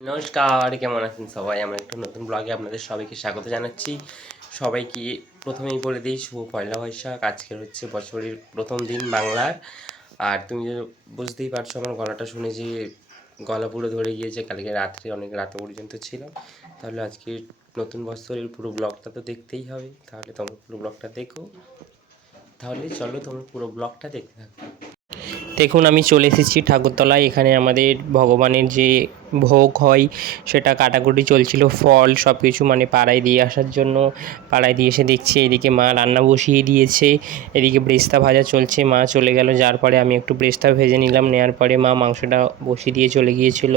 নমস্কার, কেমন আছেন সবাই? আমার একটা নতুন ব্লগে আপনাদের সবাইকে স্বাগত জানাচ্ছি। সবাইকে প্রথমেই বলে দিই, শুভ পয়লা বৈশাখ। আজকের হচ্ছে বছরের প্রথম দিন বাংলার। আর তুমি বুঝতেই পারছ, আমার গলাটা শুনে যে গলা পুরো ধরে গিয়েছে, কালকে রাত্রে অনেক রাত পর্যন্ত ছিল। তাহলে আজকে নতুন বছরের পুরো ব্লগটা তো দেখতেই হবে। তাহলে তোমরা পুরো ব্লগটা দেখো। তাহলে চলো তোমরা পুরো ব্লগটা দেখতে থাকো। দেখুন, আমি চলে এসেছি ঠাকুরতলায়। এখানে আমাদের ভগবানের যে ভোগ হয়, সেটা কাটাকুটি চলছিল, ফল সব কিছু মানে পাড়ায় দিয়ে আসার জন্য। পাড়ায় দিয়ে এসে দেখছি, এদিকে মা রান্না বসিয়ে দিয়েছে। এদিকে ব্রেস্তা ভাজা চলছে, মা চলে গেল। যার পরে আমি একটু ব্রেস্তা ভেজে নিলাম নেওয়ার পরে মা মাংসটা বসিয়ে দিয়ে চলে গিয়েছিল।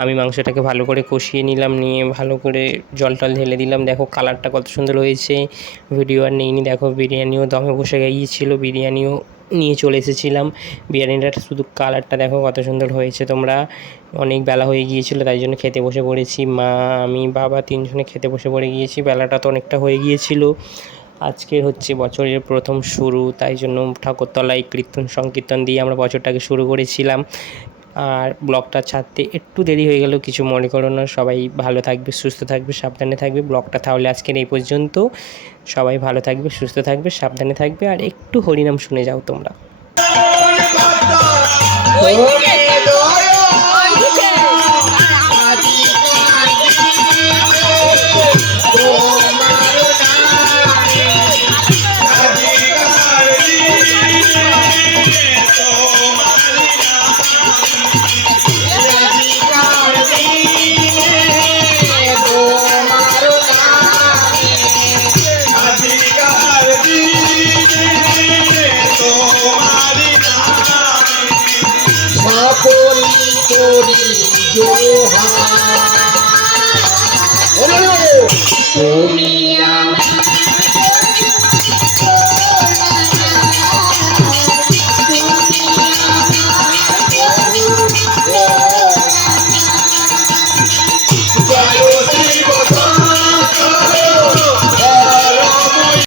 আমি মাংসটাকে ভালো করে কষিয়ে নিলাম, নিয়ে ভালো করে জল টল ঢেলে দিলাম। দেখো কালারটা কত সুন্দর হয়েছে। ভিডিও আর নেইনি, দেখো বিরিয়ানিও দমে বসে গিয়েছিল, বিরিয়ানিও নিয়ে চলে এসেছিলাম। বিরিয়ানিটার শুধু কালারটা দেখো কত সুন্দর হয়েছে তোমরা। অনেক বেলা হয়ে গিয়েছিল, তাই জন্য খেতে বসে পড়েছি। মা, আমি, বাবা তিনজনে খেতে বসে পড়ে গিয়েছি, বেলাটা তো অনেকটা হয়ে গিয়েছিল। আজকের হচ্ছে বছরের প্রথম শুরু, তাই জন্য ঠাকুরতলায় কীর্তন সংকীর্তন দিয়ে আমরা বছরটাকে শুরু করেছিলাম। আর ব্লগটা ছাড়তে একটু দেরি হয়ে গেল কিছু মনে করো না। সবাই ভালো থাকবে, সুস্থ থাকবে, সাবধানে থাকবে। ব্লগটা তাহলে আজকের এই পর্যন্ত। সবাই ভালো থাকবে, সুস্থ থাকবে, সাবধানে থাকবে। আর একটু হরিনাম শুনে যাও তোমরা। করি জোহা করি আমি